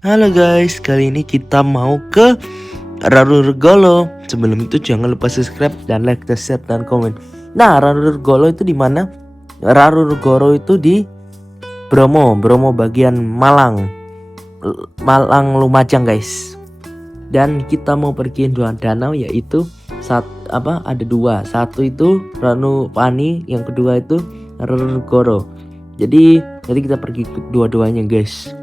Halo guys, kali ini kita mau ke Rarurgolo. Sebelum itu jangan lupa subscribe dan like, dan share dan komen. Nah, Rarurgolo itu di mana? Rarurgolo itu di Bromo bagian Malang Lumajang guys. Dan kita mau pergi dua danau, yaitu ada dua. Satu itu Ranupani, yang kedua itu Rarurgolo. Jadi nanti kita pergi ke dua-duanya guys.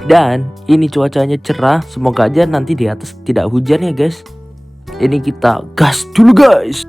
Dan ini cuacanya cerah, semoga aja nanti di atas tidak hujan ya guys. Ini kita gas dulu guys.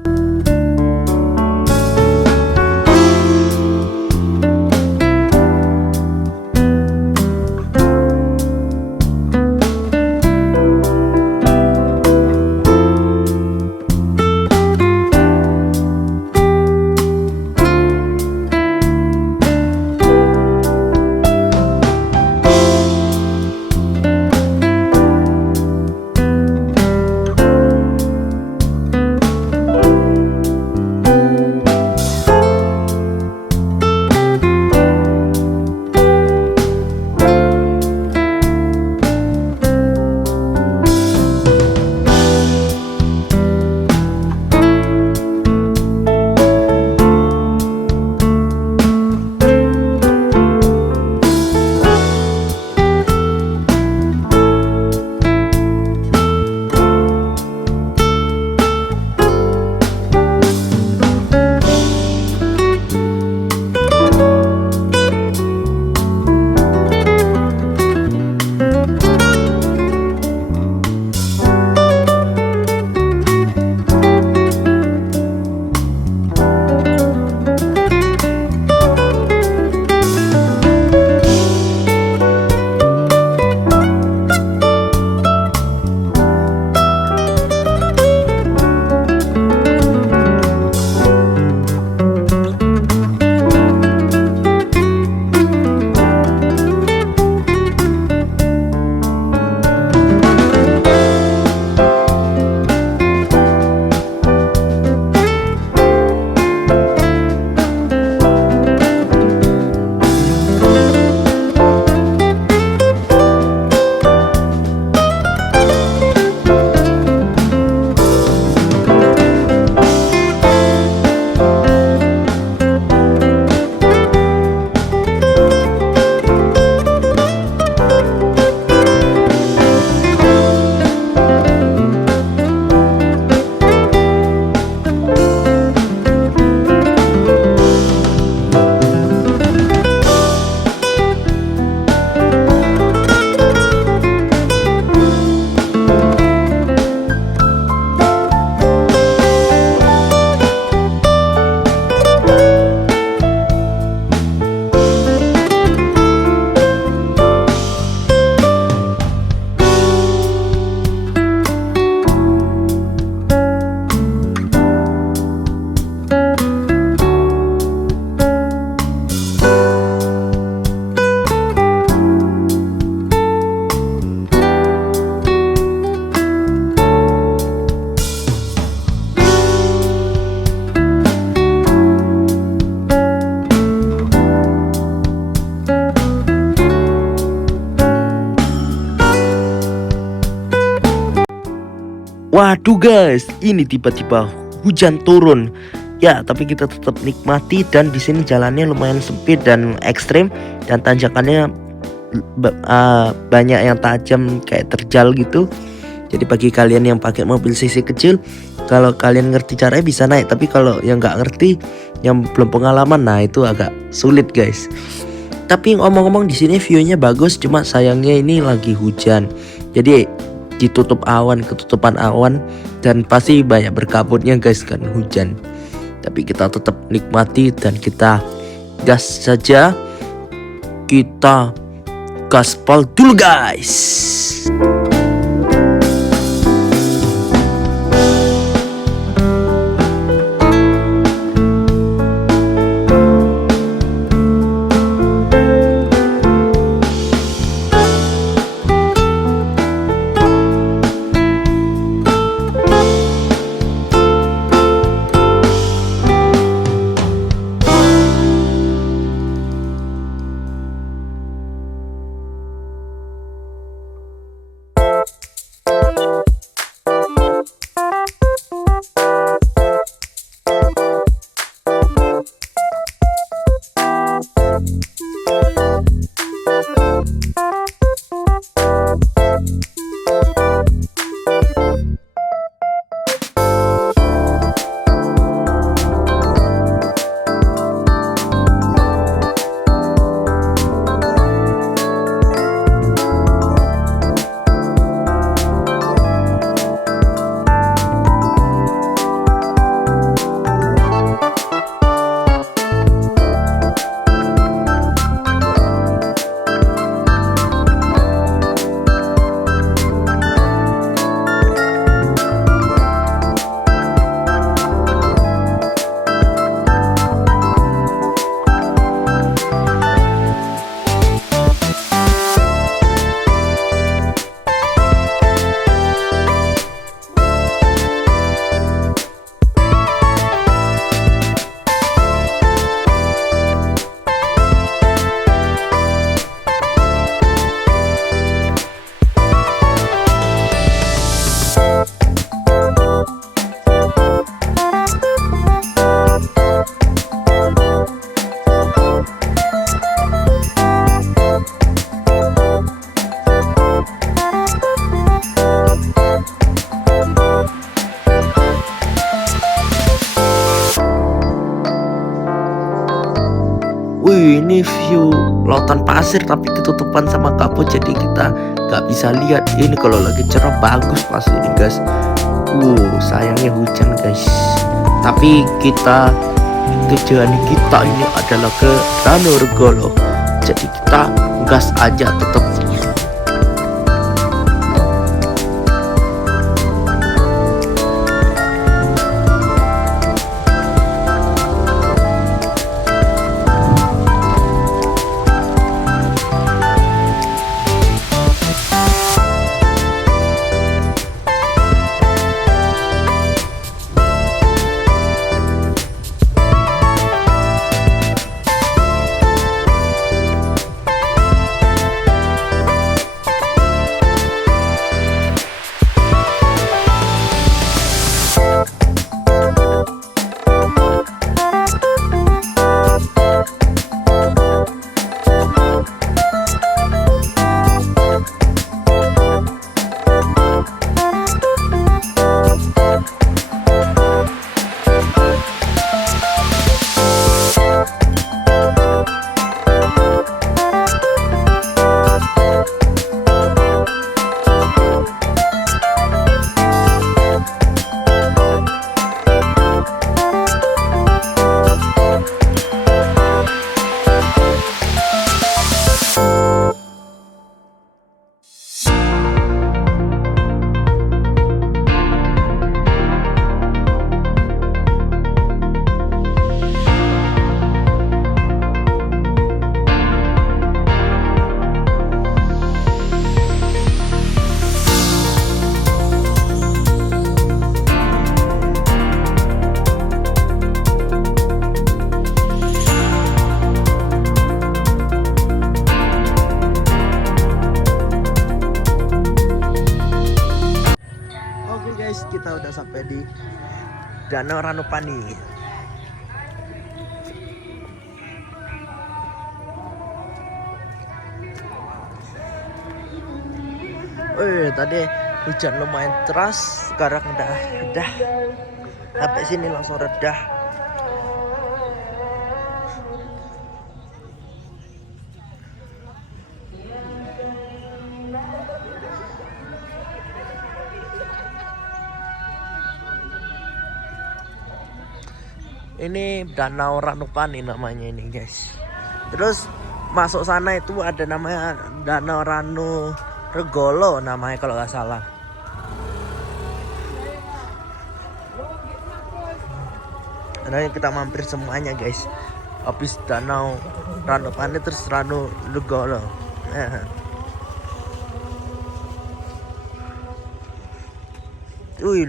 Waduh guys, ini tiba-tiba hujan turun. Ya, tapi kita tetap nikmati, dan di sini jalannya lumayan sempit dan ekstrim, dan tanjakannya banyak yang tajam kayak terjal gitu. Jadi bagi kalian yang pakai mobil cc kecil, kalau kalian ngerti caranya bisa naik, tapi kalau yang nggak ngerti, yang belum pengalaman, nah itu agak sulit guys. Tapi ngomong-ngomong, di sini view-nya bagus, cuma sayangnya ini lagi hujan. Jadi ketutupan awan, dan pasti banyak berkabutnya guys kan hujan. Tapi kita tetap nikmati dan kita gas saja. Kita gaspol dulu guys. lautan pasir tapi ketutupan sama kabut, jadi kita nggak bisa lihat. Ini kalau lagi cerah bagus pas ini guys. Sayangnya hujan guys. Tapi tujuan kita ini adalah ke Danau Regolo, jadi kita gas aja tetap. Kita udah sampai di Danau Ranupani. Tadi hujan lumayan deras, sekarang udah reda. Sampai sini langsung reda. Ini Danau Ranupani namanya ini guys. Terus masuk sana itu ada namanya Danau Ranu Regolo namanya kalau nggak salah. Nah kita mampir semuanya guys. Habis Danau Ranupani terus Ranu Regolo.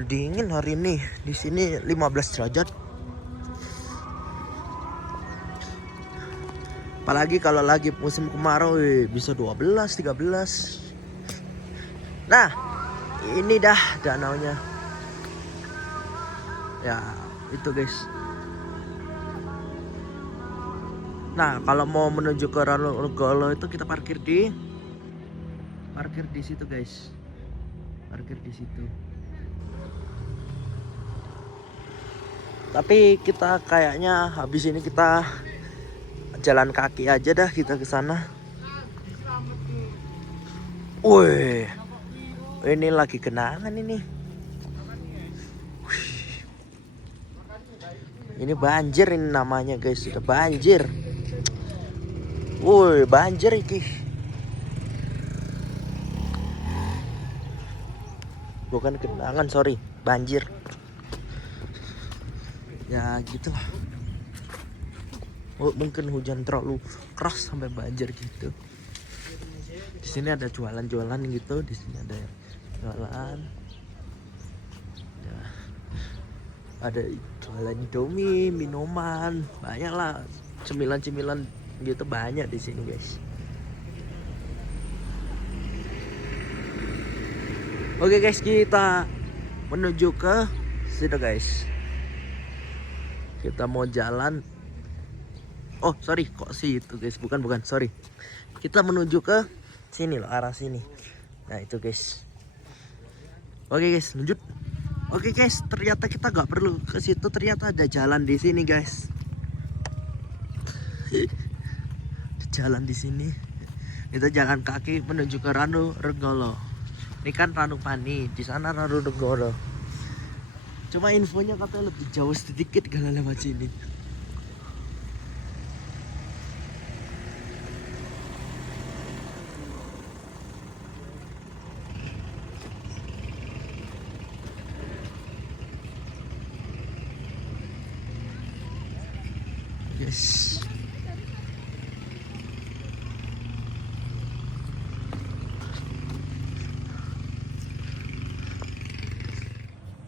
Dingin hari ini. Di sini 15 derajat. Apalagi kalau lagi musim kemarau bisa 12, 13. Nah, ini dah danaunya. Ya, itu guys. Nah, kalau mau menuju ke Ranu Regolo itu kita parkir di situ guys. Parkir di situ. Tapi kita kayaknya habis ini kita jalan kaki aja dah kita ke sana. Wih, ini lagi kenangan ini. Ini banjir ini namanya guys, sudah banjir. Wih, banjir iki. Bukan kenangan, sorry, banjir. Ya gitulah. Mungkin hujan terlalu keras sampai banjir gitu. Di sini ada jualan-jualan gitu, di sini ada jualan. Ya, ada jualan Indomie, minuman, banyak lah, cemilan-cemilan gitu banyak di sini guys. Oke guys, kita menuju ke situ guys. Kita mau jalan. Oh sorry, kok sih itu guys, bukan sorry. Kita menuju ke sini loh, arah sini. Nah itu guys. Oke guys, lanjut. Oke guys, ternyata kita nggak perlu ke situ, ternyata ada jalan di sini guys. jalan di sini. Kita jalan kaki menuju ke Ranu Regolo. Ini kan Ranupani, di sana Ranu Regolo. Cuma infonya katanya lebih jauh sedikit kalau lewat sini. Yes.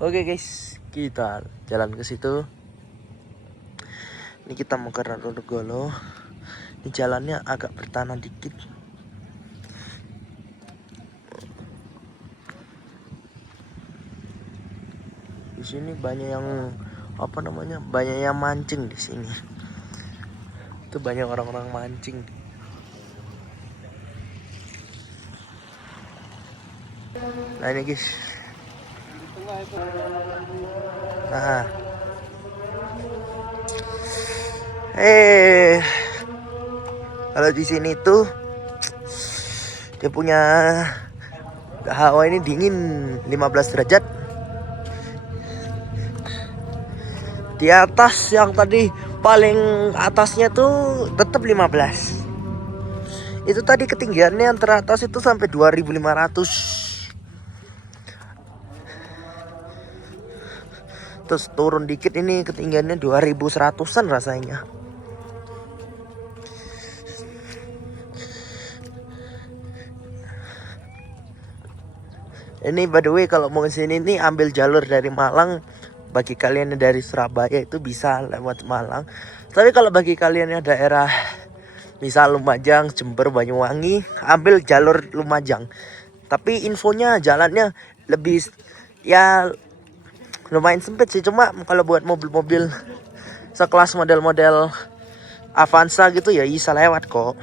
Oke guys, kita jalan ke situ. Ini kita mau ke Ranunegolo. Ini jalannya agak bertanah dikit. Di sini banyak yang banyak yang mancing di sini. Itu banyak orang-orang mancing. Nah ini guys. Nah. Kalau di sini tuh dia punya hawa ini dingin 15 derajat. Di atas yang tadi paling atasnya tuh tetap 15. Itu tadi ketinggiannya yang teratas itu sampai 2500. Terus turun dikit ini ketinggiannya 2100-an rasanya. Ini by the way kalau mau kesini nih ambil jalur dari Malang. Bagi kalian yang dari Surabaya itu bisa lewat Malang. Tapi kalau bagi kalian yang daerah misal Lumajang, Jember, Banyuwangi, ambil jalur Lumajang. Tapi infonya jalannya lebih ya lumayan sempit sih. Cuma kalau buat mobil-mobil sekelas model-model Avanza gitu ya bisa lewat kok.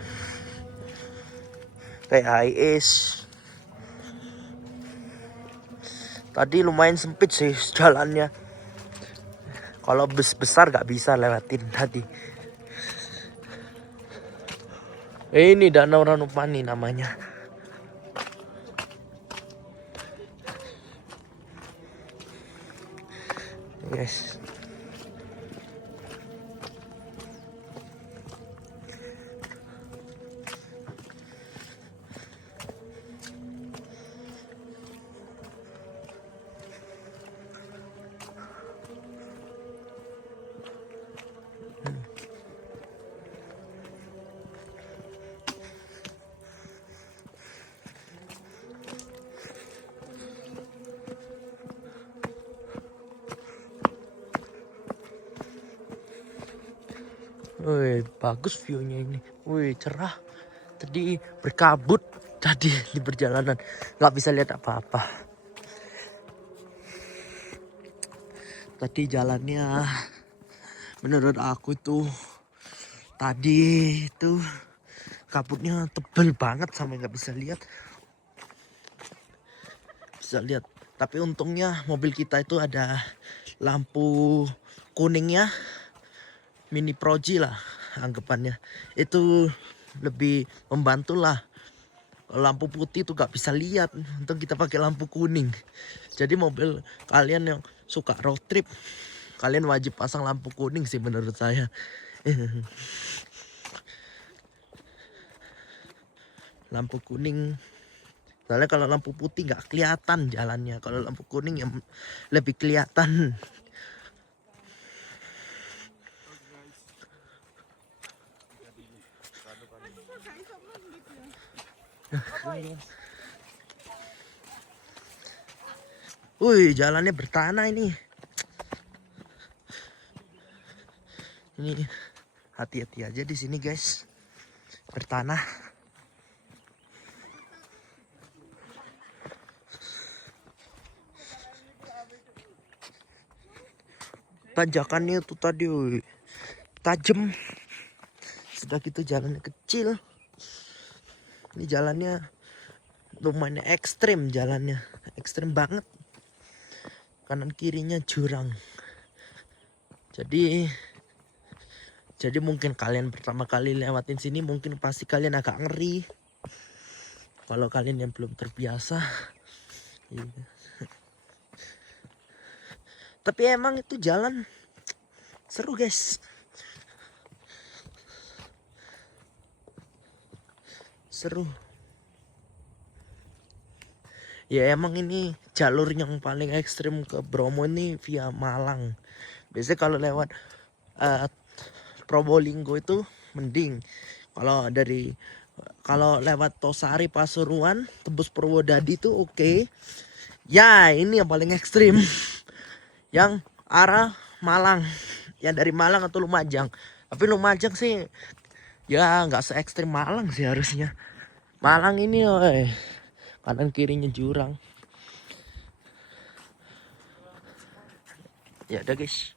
Kayak Hiace. Tadi lumayan sempit sih jalannya. Kalau bus besar gak bisa lewatin tadi. Ini Danau Ranupani namanya. Yes. Wih, bagus view-nya ini. Wih, cerah. Tadi berkabut tadi di perjalanan, nggak bisa lihat apa-apa. Tadi jalannya menurut aku tuh tadi itu kabutnya tebel banget sampai nggak bisa lihat. Tapi untungnya mobil kita itu ada lampu kuningnya, mini proji lah anggapannya. Itu lebih membantu lah. Lampu putih tuh gak bisa lihat, untung kita pakai lampu kuning. Jadi mobil kalian yang suka road trip, kalian wajib pasang lampu kuning sih menurut saya. Lampu kuning, soalnya kalau lampu putih nggak kelihatan jalannya. Kalau lampu kuning yang lebih kelihatan. Wih, jalannya bertanah ini. Ini hati-hati aja di sini guys, bertanah. Tanjakannya itu tadi tajam. Sudah gitu jalannya kecil. Ini jalannya lumayan ekstrim, jalannya ekstrim banget. Kanan kirinya jurang. Jadi Jadi mungkin kalian pertama kali lewatin sini mungkin pasti kalian agak ngeri. Kalau kalian yang belum terbiasa. Iya. Tapi emang itu jalan seru guys. Seru. Ya emang ini jalur yang paling ekstrim ke Bromo ini via Malang. Biasanya kalau lewat Probolinggo itu mending. Kalau lewat Tosari Pasuruan tembus Purwodadi itu oke. Ya ini yang paling ekstrim. Yang arah Malang. Yang dari Malang atau Lumajang. Tapi Lumajang sih ya nggak se ekstrim Malang sih harusnya. Malang ini kanan kirinya jurang. Ya udah guys.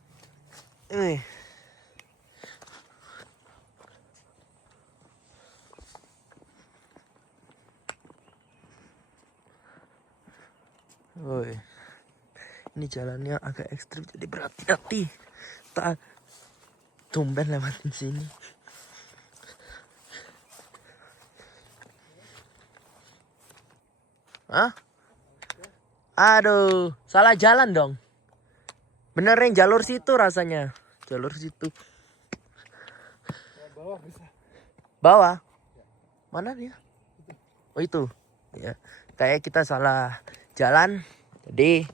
Woi. Ini jalannya agak ekstrim jadi berhati-hati. Tak tumben lewatin sini. Hah? Aduh, salah jalan dong. Benerin jalur situ rasanya. Jalur situ. Bawah? Mana dia? Oh itu. Ya, kayak kita salah jalan. Jadi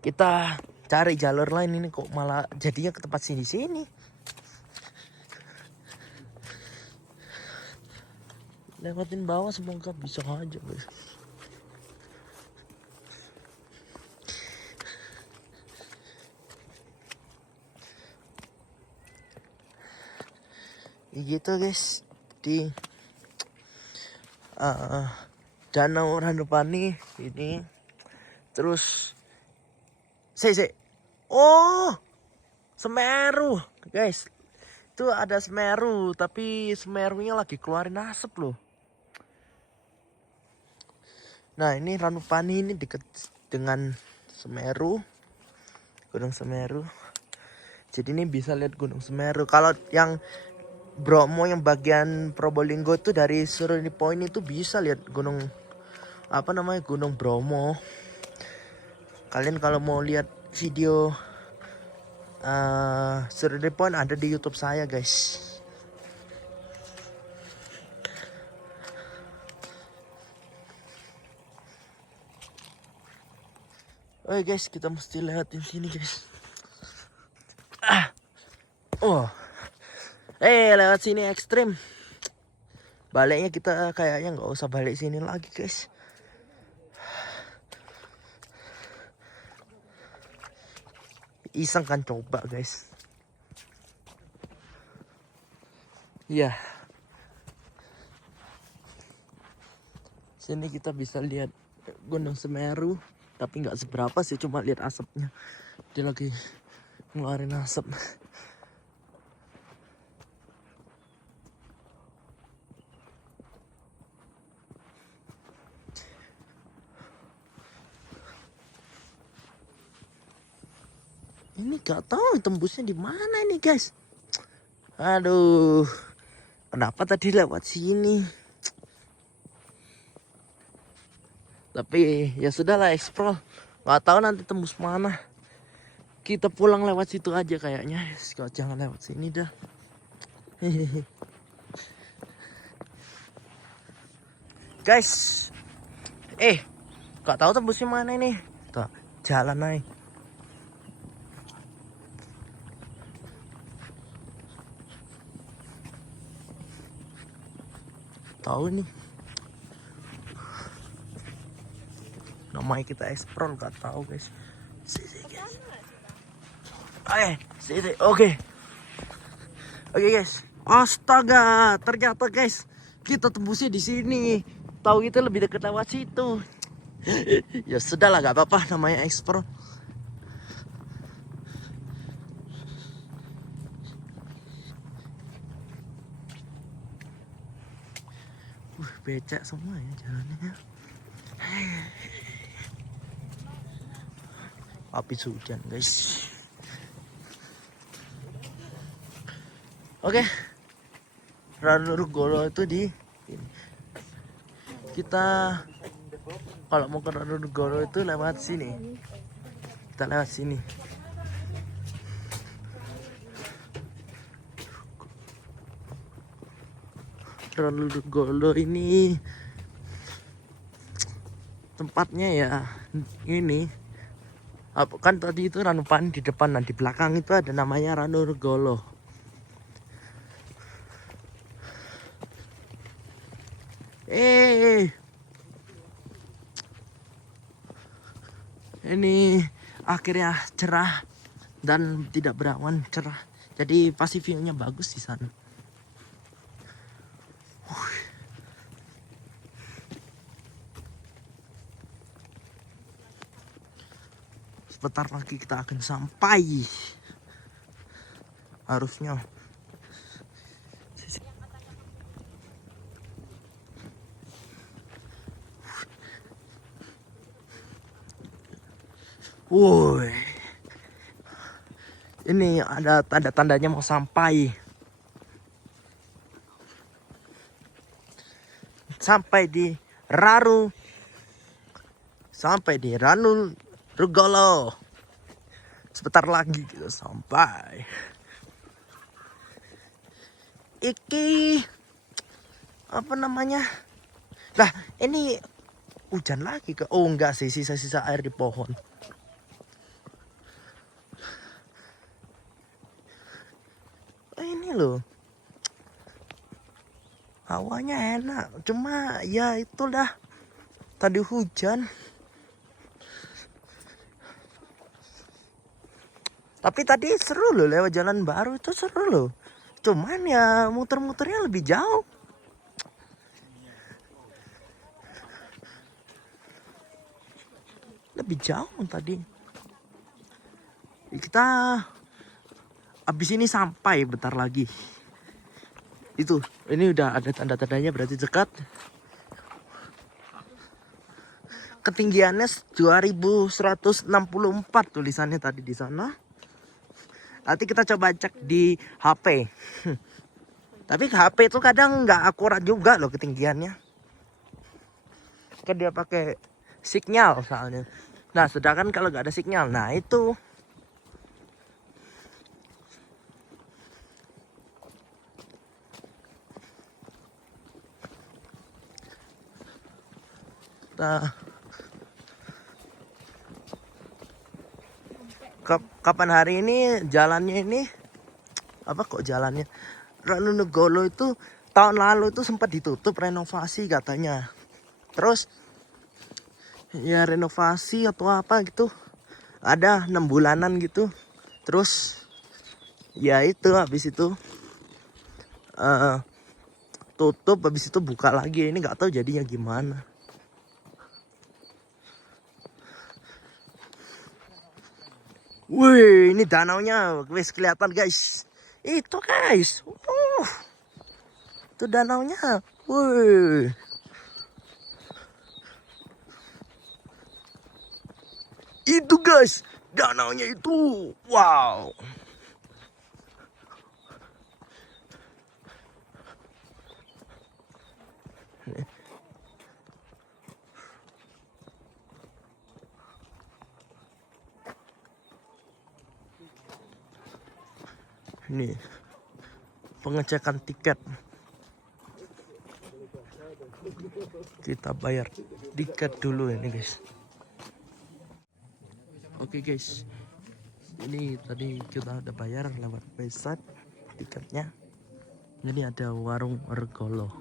kita cari jalur lain, ini kok malah jadinya ke tempat sini. Lewatin bawah semoga bisa aja guys. Gitu guys di Danau Ranupani ini. Terus oh Semeru guys, itu ada Semeru tapi Semerunya lagi keluarin asap loh. Nah ini Ranupani ini deket dengan Semeru, Gunung Semeru. Jadi ini bisa lihat Gunung Semeru. Kalau yang Bromo yang bagian Probolinggo itu dari Seruni Point itu bisa lihat Gunung Gunung Bromo. Kalian kalau mau lihat video Seruni Point ada di YouTube saya guys. Oke guys, kita mesti lewatin sini guys. Lewat sini ekstrim. Baliknya kita kayaknya nggak usah balik sini lagi guys. Iseng kan coba guys. Iya. Sini kita bisa lihat Gunung Semeru. Tapi nggak seberapa sih, cuma lihat asapnya. Dia lagi ngeluarin asap. Ini gak tahu tembusnya di mana ini guys. Aduh, kenapa tadi lewat sini? Tapi ya sudahlah, explore. Gak tahu nanti tembus mana. Kita pulang lewat situ aja kayaknya. Jangan lewat sini dah. Guys, gak tahu tembusnya mana ini. Tuh, jalan naik. Tahu nih. Namanya kita explore gak tahu guys. Oke guys. Astaga, ternyata guys kita tembusnya di sini. Tahu kita lebih dekat lewat situ. Ya sudahlah, gak apa-apa, namanya explore. Becek semua ya jalannya. Habis hujan guys. Oke, Ranunugolo itu di kita kalau mau ke Ranunugolo itu lewat sini. Kita lewat sini. Ranunugolo ini tempatnya ya ini kan tadi itu Ranupani di depan, nah di belakang itu ada namanya Ranunugolo. Ini akhirnya cerah dan tidak berawan, cerah. Jadi pasti view-nya bagus di sana. Sebentar lagi kita akan sampai. Harusnya. Woi. Ini ada tanda-tandanya mau sampai. Sampai di Ranunugolo. Sebentar lagi kita sampai. Iki apa namanya? Lah, ini hujan lagi ke? Oh enggak sih, sisa-sisa air di pohon. Ini loh. Hawanya enak, cuma ya itulah tadi hujan. Tapi tadi seru loh lewat jalan baru itu seru loh. Cuman ya muter-muternya lebih jauh. Lebih jauh tadi. Kita abis ini sampai bentar lagi. Itu, ini udah ada tanda-tandanya berarti dekat. Ketinggiannya 2164 tulisannya tadi di sana. Nanti kita coba cek di HP. Tapi HP itu kadang nggak akurat juga loh ketinggiannya. Kan dia pakai sinyal soalnya. Nah, sedangkan kalau nggak ada sinyal, nah itu. Nah, kapan hari ini jalannya ini apa kok jalannya Ranunugolo itu tahun lalu itu sempat ditutup renovasi katanya. Terus ya renovasi atau apa gitu ada 6 bulanan gitu. Terus ya itu habis itu tutup, habis itu buka lagi. Ini nggak tahu jadinya gimana. Wih, ini danaunya wis kelihatan guys. Itu guys. Itu danaunya. Wih. Itu guys, danaunya itu. Wow. Ini pengecekan tiket. Kita bayar tiket dulu ini guys. Oke guys, ini tadi kita udah bayar lewat website tiketnya. Jadi ada warung Regolo,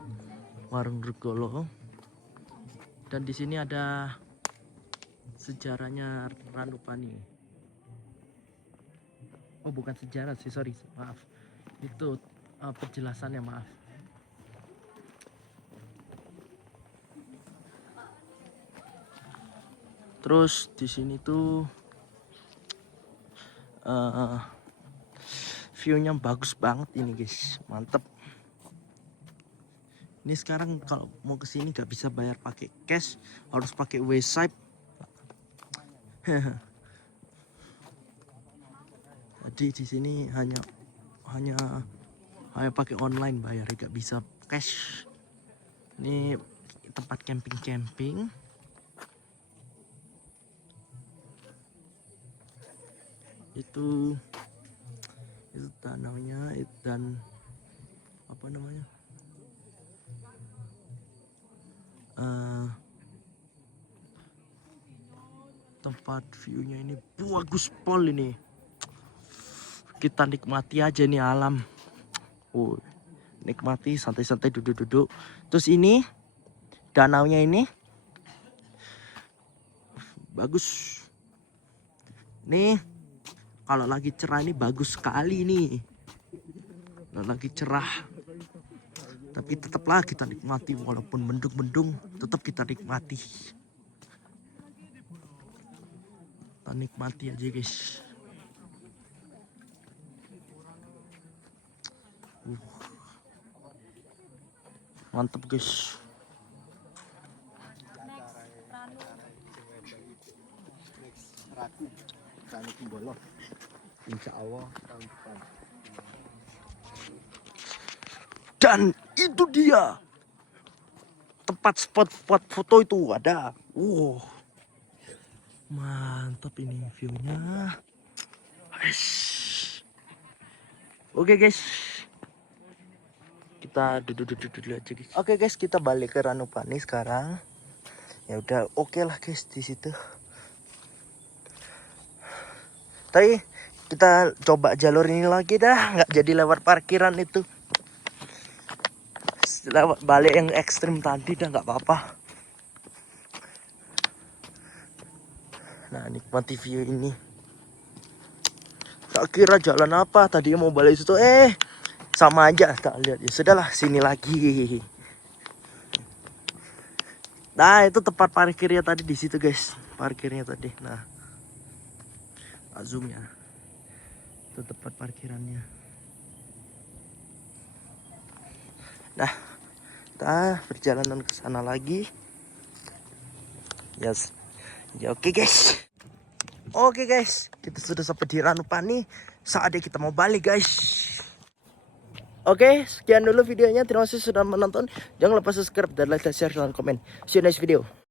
dan di sini ada sejarahnya Ranupani. Oh bukan sejarah sih, sorry, maaf. Itu penjelasannya, maaf. Terus di sini tuh view-nya bagus banget ini guys, mantep. Ini sekarang kalau mau ke sini nggak bisa bayar pakai cash, harus pakai website. Jadi di sini hanya Ayo pakai online bayar, gak bisa cash. Ini tempat camping-camping. Itu danaunya dan apa namanya? Tempat view-nya ini bagus pol ini. Kita nikmati aja nih alam. Nikmati santai-santai duduk-duduk. Terus ini danaunya ini bagus. Nih kalau lagi cerah ini bagus sekali nih. Kalau lagi cerah. Tapi tetaplah kita nikmati walaupun mendung-mendung, tetap kita nikmati. Kita nikmati aja guys. Mantap guys. Insya Allah tahun depan. Dan itu dia tempat spot-spot foto itu ada. Mantap ini viewnya. Oke guys, kita duduk-duduk dulu aja guys. Oke guys, kita balik ke Ranupani sekarang. Ya udah oke lah guys di situ. Tapi kita coba jalur ini lagi dah, nggak jadi lewat parkiran itu. Lewat balik yang ekstrim tadi dah nggak apa-apa. Nah nikmati view ini. Tak kira jalan apa tadi mau balik situ, sama aja tak lihat. Ya sudahlah sini lagi. Nah itu tempat parkirnya tadi di situ guys, parkirnya tadi. Nah zoom ya, itu tempat parkirannya. Nah kita perjalanan ke sana lagi. Yes. Ya oke guys. Oke guys, kita sudah sampai di Ranupani. Saatnya kita mau balik guys. Oke, sekian dulu videonya. Terima kasih sudah menonton. Jangan lupa subscribe dan like, share, dan komen. See you next video.